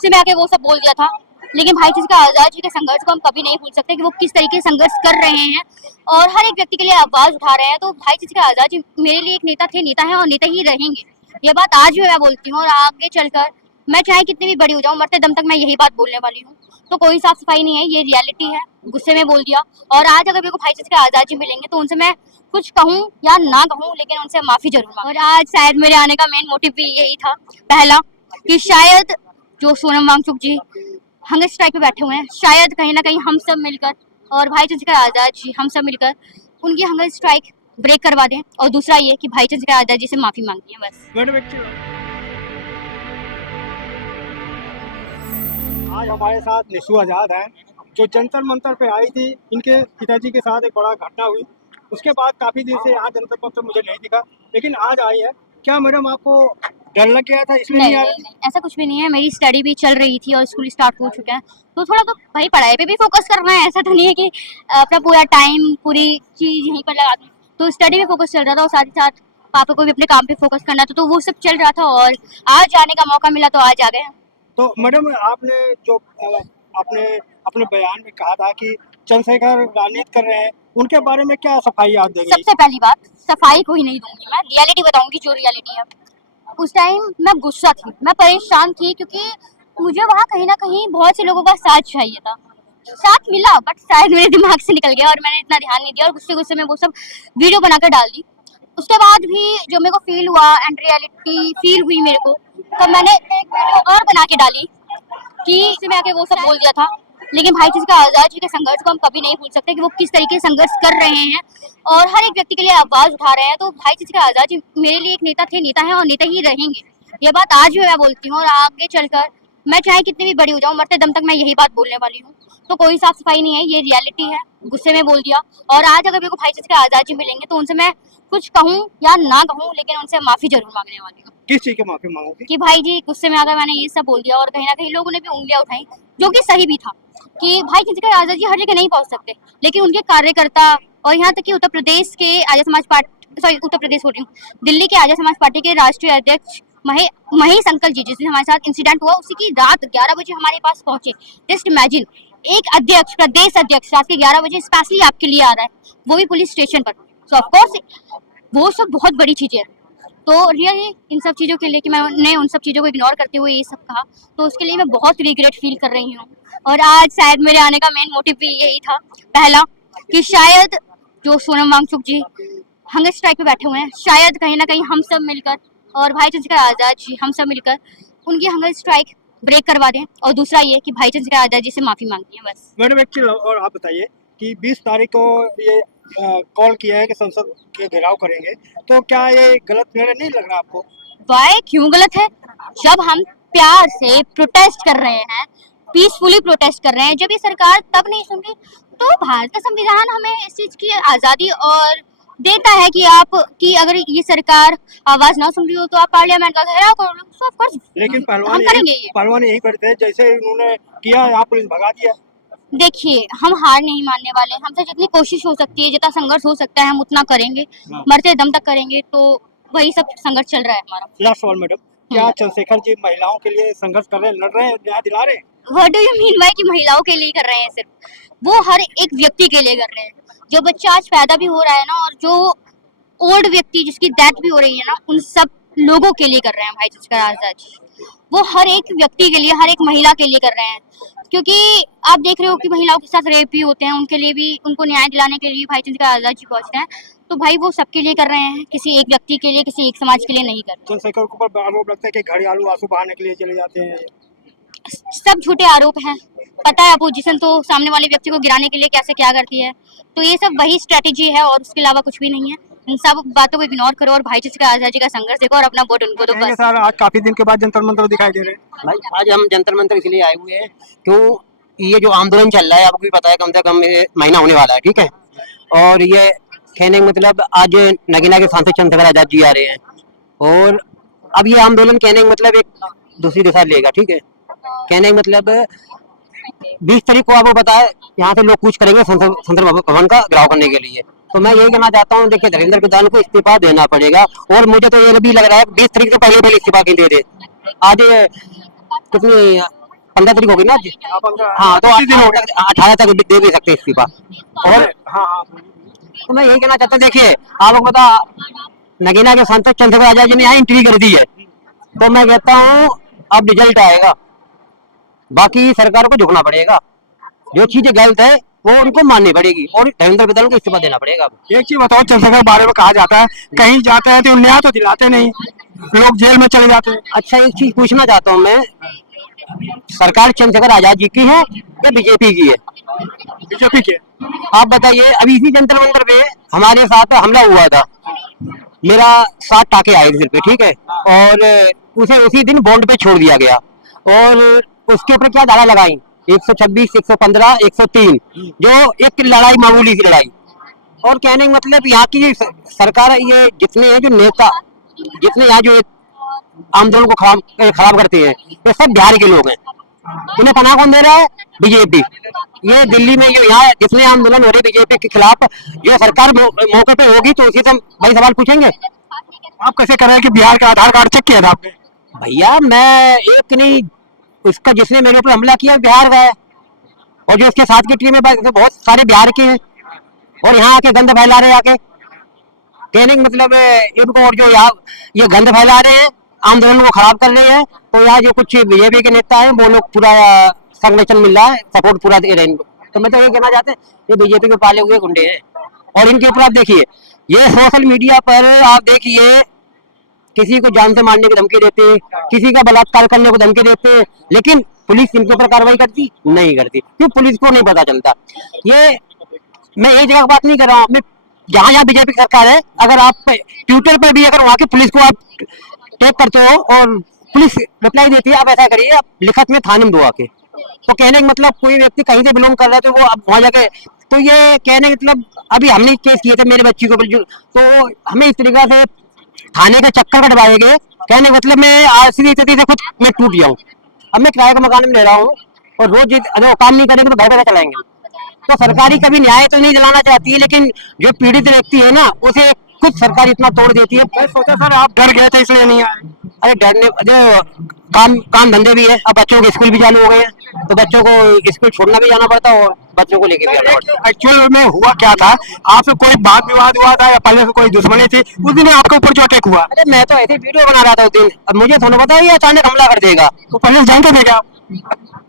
गुस्से में आके वो सब बोल दिया था। लेकिन भाई चीज का आजाद जी के संघर्ष को हम कभी नहीं भूल सकते कि वो किस तरीके से संघर्ष कर रहे हैं और हर एक व्यक्ति के लिए आवाज उठा रहे हैं। तो भाई चीज का आजाद जी मेरे लिए एक नेता थे, नेता है और नेता ही रहेंगे। ये बात आज भी मैं बोलती हूँ और आगे चलकर मैं चाहे कितनी भी बड़ी हो जाऊँ, मरते दम तक मैं यही बात बोलने वाली हूँ। तो कोई साफ सफाई नहीं है, ये रियलिटी है। गुस्से में बोल दिया और आज अगर मेरे को भाई चीज के आजाद जी मिलेंगे तो उनसे मैं कुछ कहूँ या ना कहूँ, लेकिन उनसे माफी जरूर मांगूं। और आज शायद मेरे आने का मेन मोटिव भी यही था, पहला कि शायद जो सोनम वांगचुक जी हंगर स्ट्राइक पे बैठे हुए हैं, शायद कहीं ना कहीं हम सब मिलकर और भाई चंद्रशेखर आजाद जी हम सब मिलकर उनकी हंगर स्ट्राइक ब्रेक करवा दें। और दूसरा ये कि भाई चंद्रशेखर आजाद जी से माफी मांगती है बस। आज हमारे साथ निशु आजाद हैं जो जंतर मंतर पे आई थी। इनके पिताजी के साथ एक बड़ा घटना हुई, उसके बाद काफी दिन से यहाँ जंतर मंतर मुझे नहीं दिखा, लेकिन आज आई है। क्या मैडम आपको डर लग गया था इसलिए नहीं आ रही? नहीं, ऐसा कुछ भी नहीं है। मेरी स्टडी भी चल रही थी और स्कूल स्टार्ट हो चुका है, तो थोड़ा तो भाई पढ़ाई पे भी फोकस करना है। ऐसा तो नहीं है कि अपना पूरा टाइम पूरी चीज यहीं पर लगा दूं। तो स्टडी में फोकस चल रहा था और साथ ही साथ पापा को भी अपने काम पे फोकस करना था, तो वो सब चल रहा था और आज आने का मौका मिला तो आज आ गए। तो मैडम आपने जो आपने अपने बयान में कहा था कि चंद्रशेखर राजनीति कर रहे हैं, उनके बारे में क्या सफाई आप देंगे? सबसे पहली बात, सफाई कोई नहीं दूंगी, मैं रियलिटी बताऊंगी जो रियलिटी है। उस टाइम मैं गुस्सा थी, मैं परेशान थी, क्योंकि मुझे वहाँ कहीं ना कहीं बहुत से लोगों का साथ चाहिए था। साथ मिला बट शायद मेरे दिमाग से निकल गया और मैंने इतना ध्यान नहीं दिया और गुस्से गुस्से में वो सब वीडियो बनाकर डाल दी। उसके बाद भी जो मेरे को फील हुआ एंड रियलिटी फील हुई मेरे को, तो मैंने एक वीडियो और बना के डाली कि इसमें आके वो सब बोल दिया था। लेकिन भाई चीज का आजाद जी के संघर्ष को हम कभी नहीं भूल सकते कि वो किस तरीके से संघर्ष कर रहे हैं और हर एक व्यक्ति के लिए आवाज उठा रहे हैं। तो भाई चीज का आजाद जी मेरे लिए एक नेता थे, नेता है और नेता ही रहेंगे। ये बात आज भी मैं बोलती हूँ और आगे चलकर मैं चाहे कितनी भी बड़ी हो जाऊँ, मरते दम तक मैं यही बात बोलने वाली हूँ। तो कोई साफ सफाई नहीं है, ये रियलिटी है। गुस्से में बोल दिया और आज अगर मेरे को भाई चीज का आजाद जी मिलेंगे तो उनसे मैं कुछ कहूँ या ना कहूँ, लेकिन उनसे माफी जरूर मांगने वाली हूँ। किस चीज की माफी मांगोगी? कि भाई जी गुस्से में आकर मैंने ये सब बोल दिया और कहीं ना कहीं लोगों ने भी उंगलियां उठाई, जो कि सही भी था कि भाई चंद्रशेखर आजाद जी हर जगह नहीं पहुंच सकते, लेकिन उनके कार्यकर्ता और यहाँ तक कि उत्तर प्रदेश के आर्य समाज पार्टी, सॉरी उत्तर प्रदेश बोल रही हूँ, दिल्ली के आर्य समाज पार्टी के राष्ट्रीय अध्यक्ष महेश अंकल जी, जिस दिन हमारे साथ इंसिडेंट हुआ उसी की रात 11 बजे हमारे पास पहुंचे। जस्ट इमेजिन, एक अध्यक्ष, प्रदेश अध्यक्ष रात के 11 बजे स्पेशली आपके लिए आ रहा है, वो भी पुलिस स्टेशन पर। सो ऑफकोर्स वो सब बहुत बड़ी चीजें है। तो रियली इन सब चीज़ों के लिए कि मैंने उन सब चीज़ों को इग्नोर करते हुए ये सब कहा, तो उसके लिए मैं बहुत रिग्रेट फील कर रही हूँ। और आज शायद मेरे आने का मेन मोटिव भी यही था, पहला कि शायद जो सोनम वांगचुक जी हंगर स्ट्राइक पे बैठे हुए हैं, शायद कहीं ना कहीं हम सब मिलकर और भाई चंद्रशेखर आजाद जी हम सब मिलकर उनकी हंगर स्ट्राइक ब्रेक करवा दें। और दूसरा ये कि भाई चंद्रशेखर आजाद जी से माफी मांगती है बस। मैडम एक चीज और आप बताइए कि 20 तारीख को ये कॉल किया है कि संसद के घेराव करेंगे, तो क्या ये गलत निर्णय नहीं लग रहा आपको? वाई क्यों गलत है? जब हम प्यार से प्रोटेस्ट कर रहे हैं, पीसफुली प्रोटेस्ट कर रहे हैं, जब ये सरकार तब नहीं सुन रही, तो भारत का संविधान हमें इस चीज की आजादी और देता है कि आप कि अगर ये सरकार आवाज ना सुन रही हो तो आप पार्लियामेंट का घेराव कर लो। सो ऑफ कोर्स लेकिन हम करेंगे ये। पहलवान यही करते हैं, जैसे इन्होंने किया यहाँ पुलिस भगा दिया। देखिए, हम हार नहीं मानने वाले, हमसे जितनी कोशिश हो सकती है, जितना संघर्ष हो सकता है हम उतना करेंगे, मरते दम तक करेंगे। तो वही सब संघर्ष चल रहा है हमारा। लास्ट सवाल मैडम, क्या चंद्रशेखर जी महिलाओं के लिए संघर्ष कर रहे हैं, लड़ रहे हैं, न्याय दिला रहे हैं? What do you mean by कि महिलाओं के लिए कर रहे हैं? सिर्फ वो हर एक व्यक्ति के लिए कर रहे हैं। जो बच्चा आज पैदा भी हो रहा है ना, और जो ओल्ड व्यक्ति जिसकी डेथ भी हो रही है ना, उन सब लोगों के लिए कर रहे हैं भाई चंद्रशेखर आजाद जी। वो हर एक व्यक्ति के लिए, हर एक महिला के लिए कर रहे हैं, क्योंकि आप देख रहे हो कि महिलाओं के साथ रेप भी होते हैं, उनके लिए भी, उनको न्याय दिलाने के लिए भाई चंद्रशेखर आजाद जी पहुंचते हैं। तो भाई वो सबके लिए कर रहे हैं, किसी एक व्यक्ति के लिए, किसी एक समाज के लिए नहीं कर रहे। चंद्रशेखर के ऊपर आरोप लगता है कि घड़ियालू आंसू बहाने के लिए चले जाते हैं। सब झूठे आरोप हैं। पता है अपोजिशन तो सामने वाले व्यक्ति को गिराने के लिए कैसे क्या करती है, तो ये सब वही स्ट्रेटेजी है और उसके अलावा कुछ भी नहीं है। इन सब बातों को इग्नोर करो और भाई चंद्रशेखर आजाद जी का संघर्ष देखो और अपना वोट उनको दो बस। सर आज काफी दिन के बाद जंतर मंतर दिखाई दे रहे हैं। भाई आज हम जंतर मंतर इसलिए आए हुए हैं क्यों ये जो आंदोलन चल रहा है, आपको भी पता है, कम से कम महीना होने वाला है, ठीक है। और ये कहने का मतलब आज नगीना के सांसद चंद्रशेखर आजाद जी आ रहे हैं और अब ये आंदोलन कहने का मतलब एक दूसरी दिशा लेगा, ठीक है। कहने का मतलब 20 तारीख को आपको पता है यहाँ से लोग कूच करेंगे संसद भवन का घेराव करने के लिए। तो मैं यही कहना चाहता हूँ, देखिए धर्मेंद्र प्रधान को इस्तीफा देना पड़ेगा और मुझे तो ये भी लग रहा है 20 तारीख से पहले इस्तीफा क्यों दे दे। आज कितनी 15 तारीख होगी ना आज। आप 15 हाँ, तो 30 दिन हो गए। 18 तक दे भी सकते हैं इस्तीफा। और हाँ हाँ तो मैं यही कहना चाहता हूँ, देखिए आप लोग पता, नगीना के सांसद चंद्रशेखर आजाद जी ने यहाँ एंट्री कर दी है, तो मैं कहता हूँ अब रिजल्ट आएगा, बाकी सरकार को झुकना पड़ेगा, जो चीजें गलत है वो उनको माननी पड़ेगी और धर्मेंद्र प्रधान को इस्तीफा देना पड़ेगा। एक चीज बताओ, चंद्रशेखर के बारे में कहा जाता है कहीं जाते हैं तो न्याय तो दिलाते नहीं, लोग जेल में चले जाते हैं। अच्छा, एक चीज पूछना चाहता हूँ मैं, सरकार चंद्रशेखर आजाद जी की है या बीजेपी की है? बीजेपी के। आप बताइए। अभी इसी जंतर मंतर पे हमारे साथ हमला हुआ था, मेरा 7 टाके आए थे सिर पे, ठीक है, और उसे उसी दिन बॉन्ड पे छोड़ दिया गया, और उसके ऊपर क्या धारा लगाई, 126, 115, 103, जो एक लड़ाई मामूली सी लड़ाई। और कहने का मतलब यहाँ की सरकार, ये जितने हैं जो नेता, जितने यहाँ जो आंदोलन को खराब करते हैं, ये सब बिहार के लोग हैं। उन्हें पनाह कौन दे रहा है? बीजेपी। ये दिल्ली में जो यहाँ जितने आंदोलन हो रहे बीजेपी के खिलाफ, जो सरकार मौके पे होगी तो उसी से भाई सवाल पूछेंगे। आप कैसे कर रहे हैं कि बिहार का आधार कार्ड चेक किया था आपने? भैया मैं एक नहीं, उसका जिसने मेरे ऊपर हमला किया बिहार का है, और जो उसके साथ की टीम है तो बहुत सारे बिहार के हैं, और यहाँ आके गंद फैला रहे हैं, आके कहने का मतलब इनको, और जो यहाँ ये गंद फैला रहे हैं, आंदोलन को खराब कर रहे हैं, तो यहाँ जो कुछ बीजेपी के नेता हैं वो लोग पूरा संरक्षण मिल रहा है, सपोर्ट पूरा दे रहे हैं इनको। तो मैं तो ये कहना चाहते हैं, ये बीजेपी के पाले हुए गुंडे हैं, और इनके ऊपर आप देखिए, ये सोशल मीडिया पर आप देखिए, किसी को जान से मारने की धमकी देते, किसी का बलात्कार करने को धमकी देते, लेकिन पुलिस इनके ऊपर कार्रवाई करती नहीं करती, क्यों? पुलिस को नहीं पता चलता। ये मैं एक जगह बात नहीं कर रहा हूँ, मैं जहाँ जहाँ बीजेपी की सरकार है, अगर आप ट्विटर पर भी अगर वहाँ की पुलिस को आप टैग करते हो और पुलिस रिप्लाई देती है, आप ऐसा करिए, आप लिखत में थाने में दो आके। तो कहने का मतलब कोई व्यक्ति कहीं से बिलोंग कर रहा है तो वो अब वहाँ जाके, तो ये कहने का मतलब अभी हमने केस किए थे मेरे बच्ची को, तो हमें इस तरीका से थाने का चक्कर कटवाए गए। कहने का मतलब मैं आज स्थिति से खुद मैं टूट गया हूँ। अब मैं किराए का मकान में ले रहा हूँ, और रोज अगर काम नहीं करेंगे तो घर कैसे चलाएंगे? तो सरकारी कभी न्याय तो नहीं दिलाना चाहती है, लेकिन जो पीड़ित व्यक्ति है ना, उसे खुद सरकार इतना तोड़ देती है। मैं सोचा सर आप डर गए थे इसलिए नहीं आए। अरे डरने जो काम धंधे भी है, अब बच्चों के स्कूल भी चालू हो गए हैं, तो बच्चों को स्कूल छोड़ना भी जाना पड़ता है और बच्चों को लेके भी जाना पड़ता है। एक्चुअल में हुआ क्या था, आपसे कोई बात विवाद हुआ था या पहले से कोई दुश्मनी थी? उस दिन आपके ऊपर जो अटैक हुआ? अरे मैं तो ऐसे वीडियो बना रहा था उस दिन, अब मुझे थोड़ा पता है ये अचानक हमला कर देगा। तो पहले से जानते थे क्या?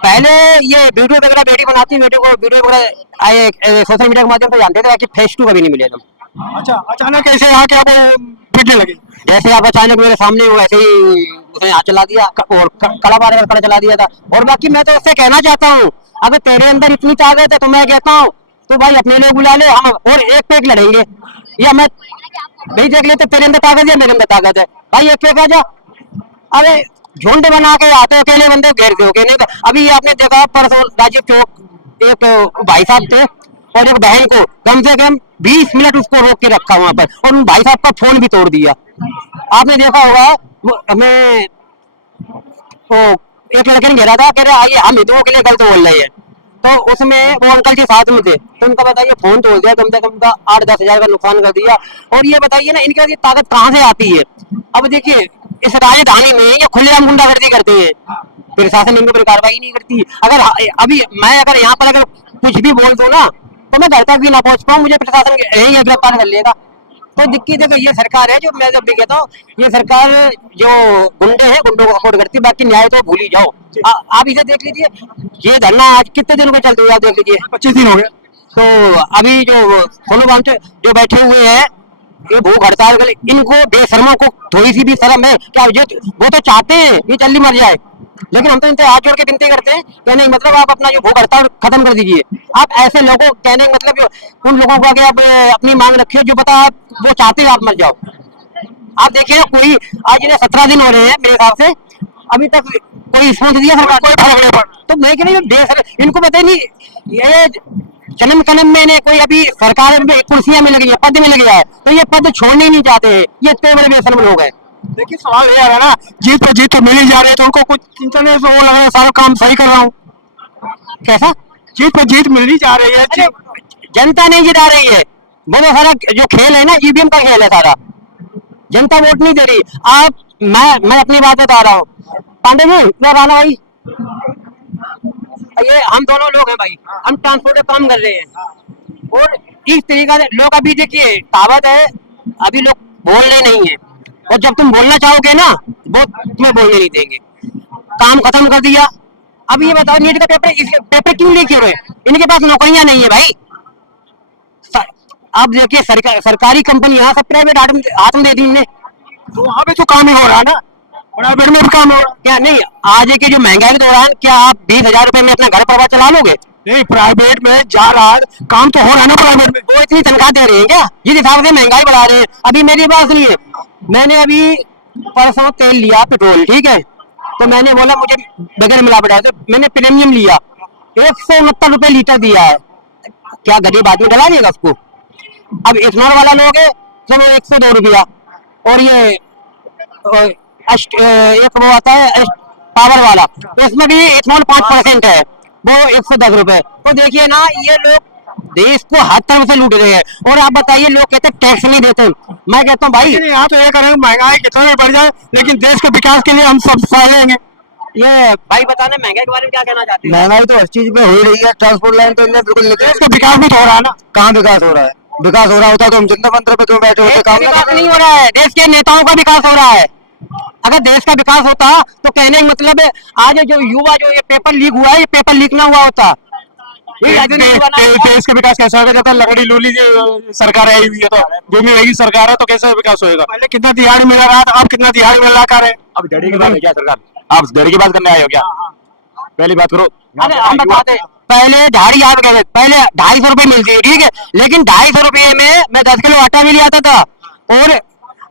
पहले ये वीडियो वगैरह बेटी बनाती, वीडियो वगैरह आए सोशल मीडिया के माध्यम से जानते थे, बाकी फेस टू कभी नहीं मिले तुम। अच्छा, अचानक ऐसे आके आप पिटने लगे? जैसे आप अचानक मेरे सामने हो, वैसे ही उसने हाथ चला दिया और कड़ा मार कर चला दिया था। और बाकी मैं तो उससे कहना चाहता हूँ, अगर तेरे अंदर इतनी ताकत है तो मैं कहता हूँ तो भाई अपने लोग बुला ले, हम और एक पे एक लड़ेंगे, या मैं नहीं देख लेते तेरे अंदर ताकत है मेरे अंदर ताकत है, भाई एक पे एक आ जा। अरे झुंड बना के आते अकेले बंदे घेरते हो के नहीं। अभी आपने देखा परसों राजीव चौक एक भाई साहब थे और एक बहन को कम से कम 20 मिनट उसको रोक के रखा वहां पर, और उन भाई साहब का फोन भी तोड़ दिया। आपने देखा होगा, वो हमें वो एक लड़के ने घेरा था, कह रहे आइए हम हिंदुओं के लिए गलत बोल रहे हैं, तो उसमें वो अंकल जी साथ में थे, तो उनका बताइए फोन तोड़ दिया, कम से कम का 8-10 हजार का नुकसान कर दिया। और ये बताइए ना, इनके पास ये ताकत कहाँ से आती है? अब देखिए इस राजधानी में ये खुलेआम गुंडागर्दी करते हैं, प्रशासन इनके ऊपर कार्रवाई नहीं करती। अगर अभी मैं अगर यहाँ पर अगर कुछ भी बोल दूं ना, तो मैं घर तक भी ना पहुंच पाऊँ, मुझे प्रशासन यही गिरफ्तार कर लेगा। तो दिक्कत देखो, ये सरकार है जो मैं जब भी कहता हूँ, ये सरकार जो गुंडे हैं गुंडों को सपोर्ट करती है, बाकी न्याय तो भूल ही जाओ। आप इसे देख लीजिए, ये धरना आज कितने दिनों में चलते हुए आप देख लीजिए, 25 दिन हो गए। तो अभी जो सोनू बांटे जो बैठे हुए हैं, ये भूख हड़ताल कर, इनको बेशर्मों को थोड़ी सी भी शर्म है क्या? वो तो चाहते हैं ये जल्दी मर जाए, लेकिन हम तो इनसे हाथ जोड़ के विनती करते हैं, कहने का मतलब आप अपना जो भूख हड़ताल खत्म कर दीजिए। आप ऐसे लोगों, कहने का मतलब उन लोगों को आगे आप अपनी मांग रखिए जो पता आप वो चाहते हैं आप मर जाओ। आप देखिए कोई आज इन्हें 17 दिन हो रहे हैं मेरे हिसाब से, अभी तक कोई रिस्पॉन्स दिया सरकार कोई फर्क नहीं पड़ा। तो मैं कह रही हूँ इनको पता ही नहीं, ये जन्म कलम में इन्हें कोई अभी सरकार में कुर्सियां मिल गई है, पद मिल गया है, तो ये पद छोड़ने ही नहीं चाहते हैं, ये इतने बड़े बेशर्म लोग हैं। देखिए सवाल ये आ रहा है ना, जीत पे जीत तो मिल ही जा रही है, तो उनको कुछ चिंता नहीं, वो लग रहा है सारा काम सही कर रहा हूँ। कैसा? जीत पे जीत मिल ही जा रही है। जनता नहीं जिता रही है, वो तो सारा जो खेल है ना, ईवीएम का खेल है सारा, जनता वोट नहीं दे रही। आप मैं अपनी बात बता रहा हूँ। पांडे जी इधर आना भाई, ये हम दोनों लोग हैं भाई, हम ट्रांसपोर्ट का काम कर रहे हैं और इस तरीका से लोग अभी देखिए कहावत है, अभी लोग बोल रहे नहीं है और जब तुम बोलना चाहोगे ना वो तुम्हें बोलने नहीं देंगे। काम खत्म कर दिया। अब ये बताओ नीट का पेपर, इस पेपर क्यों लीक हो रहे हैं? इनके पास नौकरियां नहीं है भाई। अब देखिए सरकारी कंपनी यहाँ सब प्राइवेट हाथ में दे दी इनने, तो वहाँ पे तो काम ही हो रहा है ना, प्राइवेट में भी काम हो रहा है। क्या नहीं? आज के जो महंगाई के दौरान क्या आप 20,000 रुपए में अपना घर परिवार चला लोगे? नहीं, प्राइवेट में जा रहा है, काम तो हो रहा है ना प्राइवेट में। वो इतनी तनख्वाह दे रहे हैं क्या जिस हिसाब से महंगाई बढ़ा रहे हैं? अभी मेरी बात सुनिए, मैंने अभी परसों तेल लिया पेट्रोल, ठीक है, तो मैंने बोला मुझे बगैर मिलावट है, तो मैंने प्रीमियम लिया, 169 रुपए लीटर दिया है। क्या गरीब आदमी डला देगा उसको? अब इथनॉल वाला लोगे तो 102 रुपया, और ये एक वो आता है पावर वाला, तो इसमें भी इथनॉल 5% है, वो 110 रुपए। तो देखिए ना, ये लोग देश को हर तरफ से लूट रहे हैं। और आप बताइए, लोग कहते हैं टैक्स नहीं देते, मैं कहता हूँ भाई यहाँ तो ये करेंगे महंगाई कितना भी बढ़ जाए, लेकिन देश के विकास के लिए हम सब सह लेंगे। ये भाई बताने महंगाई के बारे में क्या कहना चाहते हैं? महंगाई तो हर चीज में हो रही है, ट्रांसपोर्ट लाइन तो बिल्कुल नहीं, देश का विकास भी तो हो रहा है ना। कहाँ विकास हो रहा है? विकास हो रहा होता तो हम जनता मंत्र पे क्यों बैठे होते? देश का काम विकास नहीं हो रहा है, देश के नेताओं का विकास हो रहा है। अगर देश का विकास होता तो कहने का मतलब है, आज जो युवा जो ये पेपर लीक हुआ है, ये पेपर लीक ना हुआ होता। देश का विकास कैसे होगा जब तक लकड़ी लूली सरकार आई हुई है? तो भूमि रहेगी सरकार है तो कैसे विकास होगा? पहले कितना दिहाड़ी मिल रहा था, अब कितना दिहाड़ी मिल रहा है? अब दिहाड़ी की बात है क्या सरकार? आप दिहाड़ी की बात करने आए हो क्या? पहली बात करो। अरे हम बताते हैं, पहले झाड़ी आप कहते पहले 250 रुपए मिलती है, ठीक है, लेकिन 250 रुपए में मैं 10 किलो आटा भी ले आता था और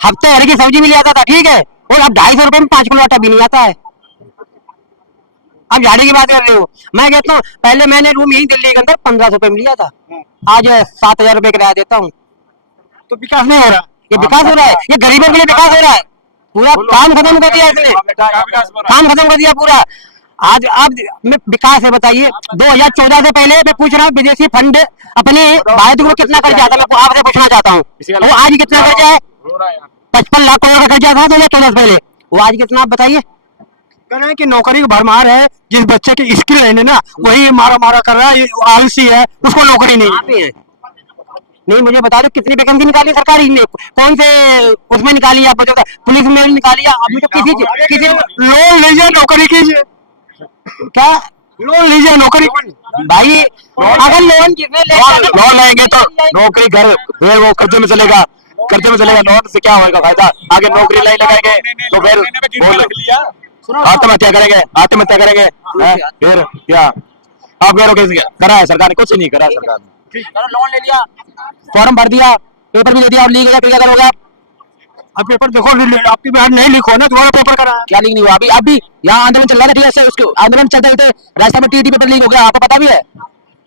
हफ्ते भर की सब्जी भी ले आता था, ठीक है, और अब 250 रुपए में 5 किलो आटा भी नहीं आता है। अब झाड़ी की बात कर रहे हो, मैं कहता हूँ पहले मैंने रूम यही दिल्ली के अंदर 1500 रुपए में लिया था, आज 7,000 रुपए किराया देता हूँ। तो विकास नहीं हो रहा। ये विकास हो रहा है, ये गरीबों के लिए विकास हो रहा है। पूरा काम खत्म कर दिया इसने, काम खत्म कर दिया पूरा। आज आप में विकास है बताइए? 2014 से पहले मैं पूछ रहा हूँ, विदेशी फंड अपने भारत को कितना कर्जा था, मैं आपसे पूछना चाहता हूँ, वो आज कितना कर्जा है? 55 लाख करोड़ का कर्जा था 2014 से पहले, वो आज कितना आप बताइए? कह रहे हैं कि नौकरी की भरमार है, जिस बच्चे की स्किल है ना वही मारा मारा कर रहा है, ये आलसी है, उसको नौकरी नहीं है। नहीं, मुझे बता दो कितनी वैकेंसी निकाली सरकारी ने, कौन से उसमें निकाली? आप बताओ, पुलिस में निकाली? अभी तो किसी लोन लीजिए नौकरी कीजिए, क्या लोन लीजिए नौकरी भाई? अगर लोन लोन लेंगे तो नौकरी घर फिर वो कर्जे में चलेगा, कर्जे में चलेगा, लोन से क्या होगा फायदा? आगे नौकरी नहीं लगाएंगे तो फिर आत्महत्या करेंगे, आत्महत्या करेंगे, फिर क्या? आप कह रहे हो कैसे करा है सरकार ने? कुछ नहीं करा सरकार ने। लोन ले लिया, फॉर्म भर दिया, पेपर भी दे दिया और लीक है, तो क्या करोगे आप? अब पेपर देखो, आपकी बात नहीं लिखो ना, तुम्हारा पेपर करा है। क्या लीक नहीं हुआ? अभी यहाँ आंदोलन चल रहा था, ठीक है, उसको आंदोलन चलते चलते रास्ते में टीटी पेपर लीक हो गया, आपको पता भी है?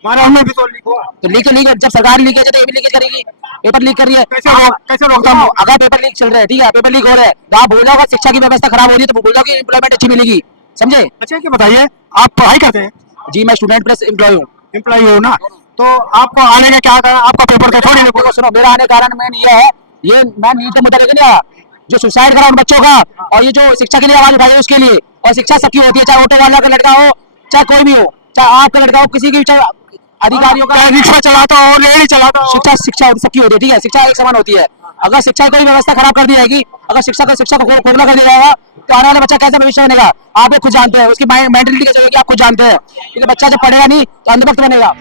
हमारे हमने भी तो लीक हुआ। तो लीक जब सरकार लीक है तो ये भी लीकेज करेगी, पेपर लीक कर रही है। कैसे रोकथाम हो? अगर पेपर लीक चल रहे हैं, ठीक है, पेपर लीक हो रहे हैं, तो आप बोल रहे हो शिक्षा की व्यवस्था खराब हो रही है, तो बोल रहे हो कि एम्प्लॉयमेंट अच्छी मिलेगी, समझे? अच्छा कि बताइए, आप पढ़ाई करते हैं? जी, मैं स्टूडेंट प्लस एम्प्लॉय हूँ। एम्प्लॉय हो ना, तो आपको आने का क्या कारण? आपका पेपर का थोड़ी ना। सुनो, मेरा आने का कारण मेन ये है, ये मैं नीट के मुद्दा लेके नहीं आया, जो सुसाइड करा उन बच्चों का, और ये जो शिक्षा के लिए आवाज उठाई है उसके लिए। और शिक्षा सबकी होती है, चाहे ऑटो वाला का लड़का हो, चाहे कोई भी हो, चाहे आपका लड़का हो, किसी की, चाहे अधिकारियों का, रिक्शा चलाता हो, रेहड़ी चलाता हो, शिक्षा सबकी होती है, ठीक है, शिक्षा एक समान होती है। अगर शिक्षा की कोई व्यवस्था खराब कर दी जाएगी, अगर शिक्षा को खोखला कर दिया जाएगा, तो आने वाला बच्चा कैसे भविष्य बनेगा? आप खुद जानते हैं, उसकी मेंटलिटी कैसे होगी आप खुद जानते हैं, क्योंकि बच्चा जब पढ़ेगा नहीं तो अंधभक्त बनेगा।